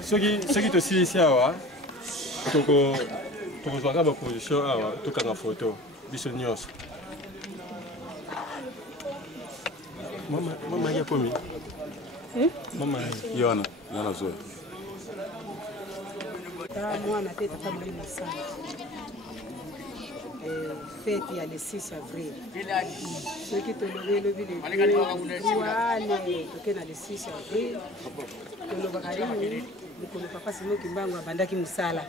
Ce qui te signe ici, tu reçois ma position, tu as une photo, bisognoso. Maman, il y a pas mis. Maman, il y en a zoé. Moi, ma tête a pas mal fête il y a le 6 avril. Ceux qui te levaient le billet, tu es le 6 avril. Tu le bagarines, tu le papa c'est moi qui m'a banda qui musala.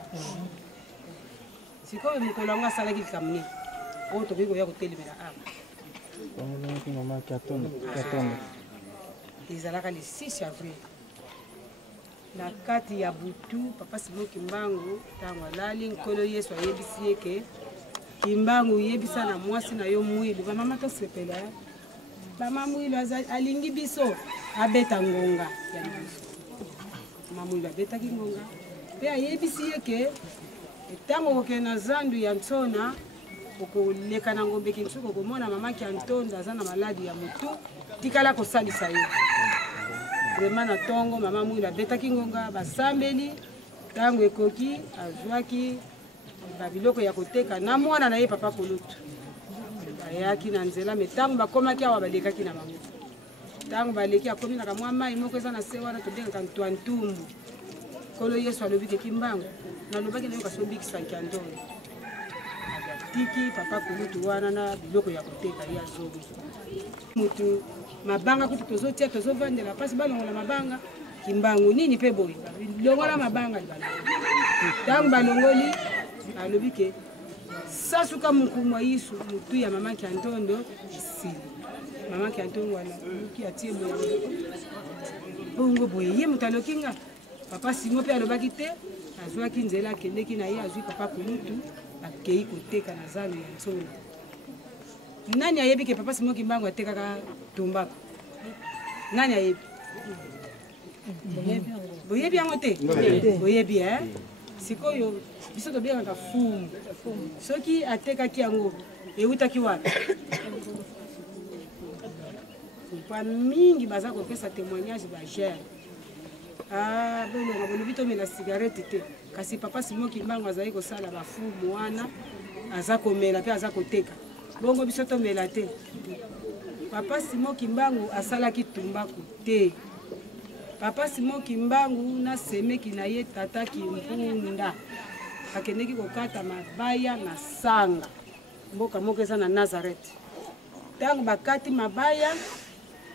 Si quoi me colonga sala qui camini, on te dit qu'il y a côté libéral. On a maman qui attend. Ils allaient le 6 avril. Na kati ya butu papa c'est moi qui mbangu tangwa lali nkolo Yesu ayebisi ke Kimbangu yebisa na mwasi na yo mwili ba mama to sepela ba mama mwili alingi biso abeta ngonga ya biso mama mwili abeta ki ngonga pe ayebisi yeke etango ke na zandu ya ntona okoleka na ngombe kinsuko komona mama ki antonda za na maladi ya mutu tikala ko salisa ye vraiment na tongo mama mwili abeta ki ngonga basambeli tango ekoki azwaki babiloko ya koteka na mwana na ye papa kolutu ayaki na nzela me tango bakomaki awa balekaki na bango tango baleki akomi na kamwa mai moko eza na se wana tobengaka ntwa ntumbu kolo Yesu alobi ke Kimbangu nalobaki na yo kasobikisa nkiandono tiki papa kolutu wana na biloko ya koteka ye azobi mutu mabanga kuti tozotia tozovandela pasi balongola mabanga Kimbangu nini pe boyi longola mabanga libala tango balongoli alobi ke sasuka mukumwa Yesu mutu ya mama ki antondo isili mama ki antondo wana ki atie bongo boye ye mutalokinga papa singo pe alobaki te azwaki nzela akendeki na ye azwi papa kolutu akei koteka na zalo ya nzolo nani ayebi ke papa singo Kimbangu atekaka tumbako nani ayebi boyebi yango te boyebi sikoyo biso tobengaka fumu soki atekaki yango eutaki wapi pa mingi baza kopesa témoignage bagere bolonga bolobi tomela cigarette te kasi papa Simon Kimbangu azali kosala bafumu wana aza komela mpe aza koteka bongo biso tomela te papa Simon Kimbangu asalaki tumbako te papa Simon Kimbangu na semeki na ye tata Kimpunda akendeki kokata mabaya na sanga mboka moko eza na Nazareth tango bakati mabaya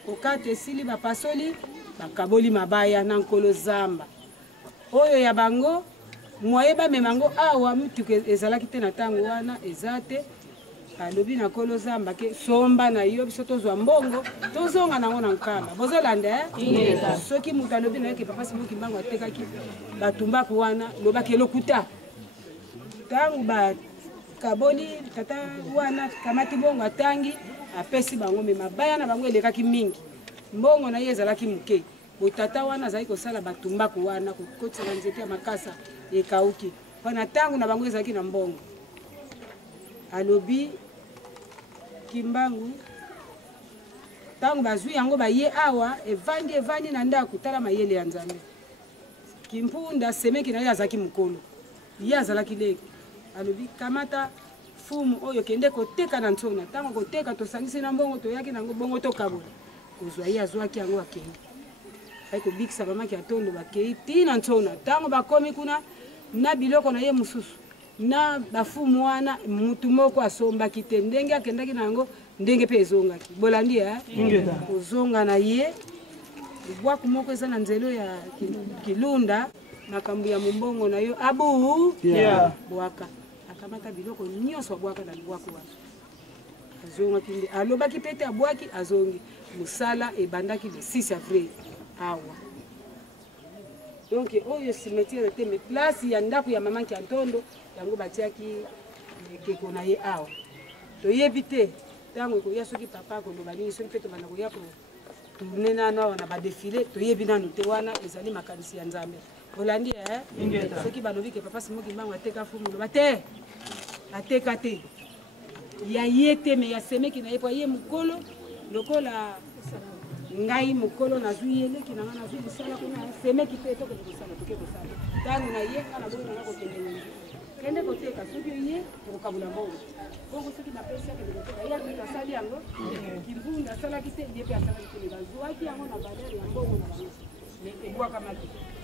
kokata esili bapasoli bakaboli mabaya na nkolo zamba oyo ya bango moye bamemango awa mituko ezalaki te na tango wana eza te alobi na kolo zamba ke somba na yo biso tozwa mbongo tozonga nango na nkamba bozolanda soki mutu alobi na ye ke papa Simon Kimbangu atekaki batumbako wana lobaki lokuta tango bakaboli tata wana kamati bongo atangi apesi bango me mabaya na bango elekaki mingi mbongo na ye ezalaki moke botata wana azali kosala batumbako wana kokotisa nzete ya makasa ekauki wana tango na bango ezalaki na mbongo alobi Kimbangu tango bazwi yango baye awa evandi na ndako tala mayele ya Nzambe Kimpunda semeki na ye azalaki mokolo ye azalaki leki alobi kamata fumu oyo kende koteka na ntona tango koteka tosangisi na mbongo toyaki nango bongo tokabola kozwa ye azwaki yango akei ai kobikisa mama ki atondo bakei tina ntona tango bakomi kuna na biloko na ye mususu na bafumu wana mutu moko asombaki te ndenge akendaki na yango ndenge pe ezongaki bolandi ozonga na ye bwaku moko eza na nzelo ya Kilunda makambo ya mumbongo na yo abu bwaka akamata biloko nyonso bwaka na bwaku wana azonga kinde alobaki pete abwaki azongi musala ebandaki le 6 avril awa donc oyo cimetière te me place ya ndako ya mama ki antondo yango batiaki ekeko na ye awa toyebi te tango ekoya soki papa koloba nini soki mpe tobanda koya tourne nano awa na badefile toyebi nano te wana ezali makanisi ya Nzambe Olandi soki balobi ke papa Simon Kimbangu ateka fumu bate ateka te ya yete me ya semeki na yepo ye mukolo lokola ngai mukolo na zuyele ki na ngana zuyele sala kuna semeki te to ko sala to ke ko sala tangu na ye ngana bongo na ko tende kende ko teka soki ye ko kabula mbongo bongo soki na pesa ke ko teka ya ni sala yango kimbunda sala kite ye pe sala kite ba zuaki yango na badari ya mbongo na bango ne ebwa kama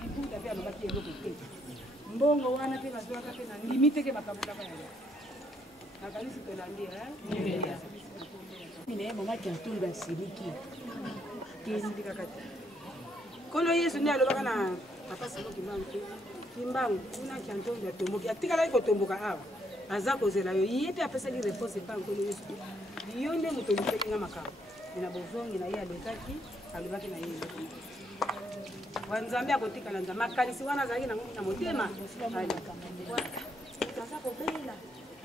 kibuda pia nobaki eloko te mbongo wana pe bazwaka pe na limite ke bakabula ba yana nakanisi tolandi mine mama kiatunda siliki kesi kakati kolo Yesu ndiye alobaka na papa Simon Kimbangu kuna kiantonda tomboki atikala iko tomboka awa aza kozela yo yepe apesaki réponse pa kolo Yesu yo nde moto mutelinga makao ina bozongi na ye alekaki alobaki na ye wanzambe akotikala nza makanisi wana azalaki na motema aza kobela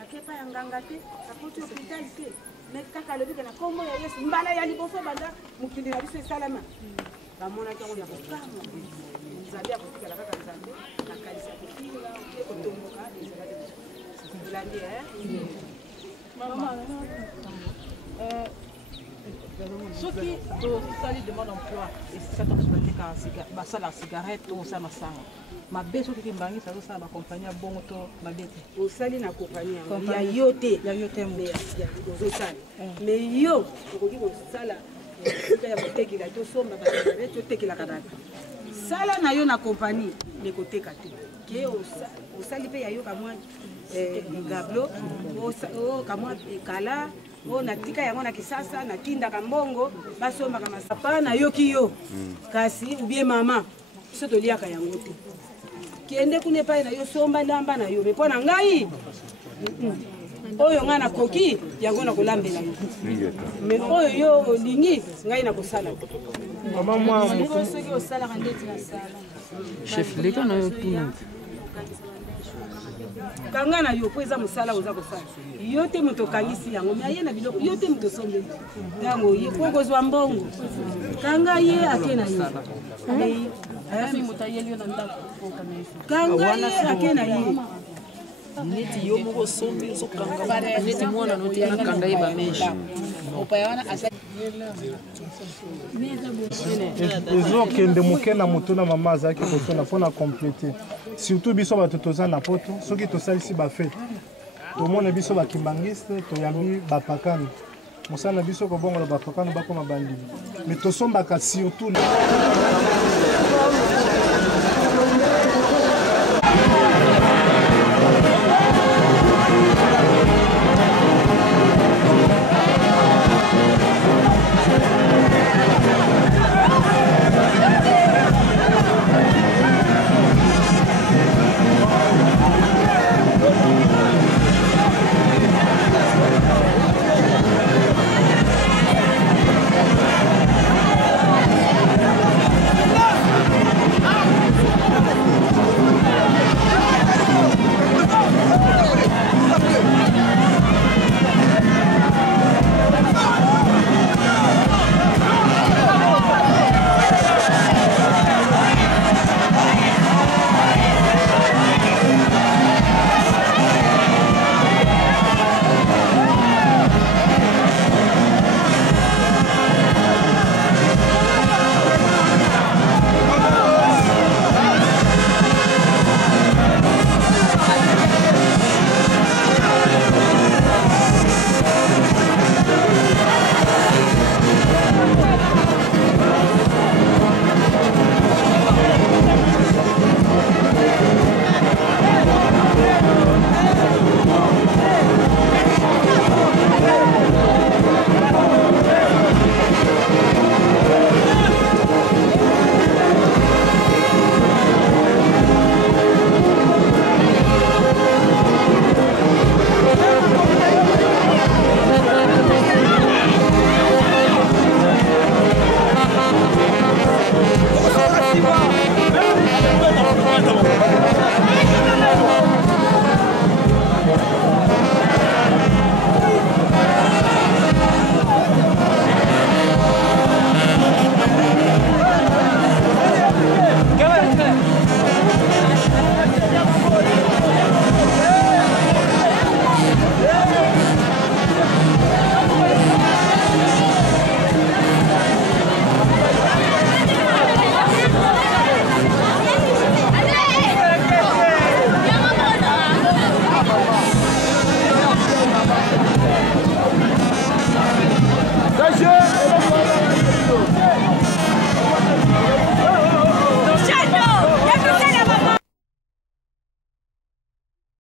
akepa ya nganga te akoti hôpital te me kaka alobika na kombo ya Yesu mbala ya liboso banda mokili na biso esalama bamonaki yango ya kokamwa nzambe akotikala kaka nzambe makanisi akotikala ekotomboka elandi soki tosali demande d'emploi esika tokobateka basala ya cigarette to osala masanga mabe soki kimbangisi azosala bakompagnie ya bongo to mabe te osali na kompagnie yango ya yo te ozosala mais yo okoki kosala esika ya kotekela tosomba bacigarette otekelaka bato sala na yo na kompagnie me koteka te ke osali mpe ya yo kamwa gablo kamwa ekala natika yango na kisasa natindaka mbongo basombaka masapa nayoki yo kasi ubie mama biso toliaka yango te kende kuna epai na yo somba ndamba na yo me mpo na ngai oyo ngai nakoki yango nakolambela yo me oyo yo olingi ngai nakosala soki osalaka ndeti na sala chef leka na yo tuna kanga na yo po eza mosala oza kosala yo te moto okangisi yango me aye na biloko yo te moto osombeli ntango ye po kozwa mbongo kanga ye ake na ye kanga ye ake na ye neti yo moko sombi ozokanga neti mwana notinakanga ye bameshe ezokende moke na moto na mama azalaki kotuna mpona komplete surtout biso bato toza na poto soki tosalisi bafete tomona biso bakimbangiste toyambi bapakani mosala na biso kobongola bapakani bakoma bandimi me tosombaka surtout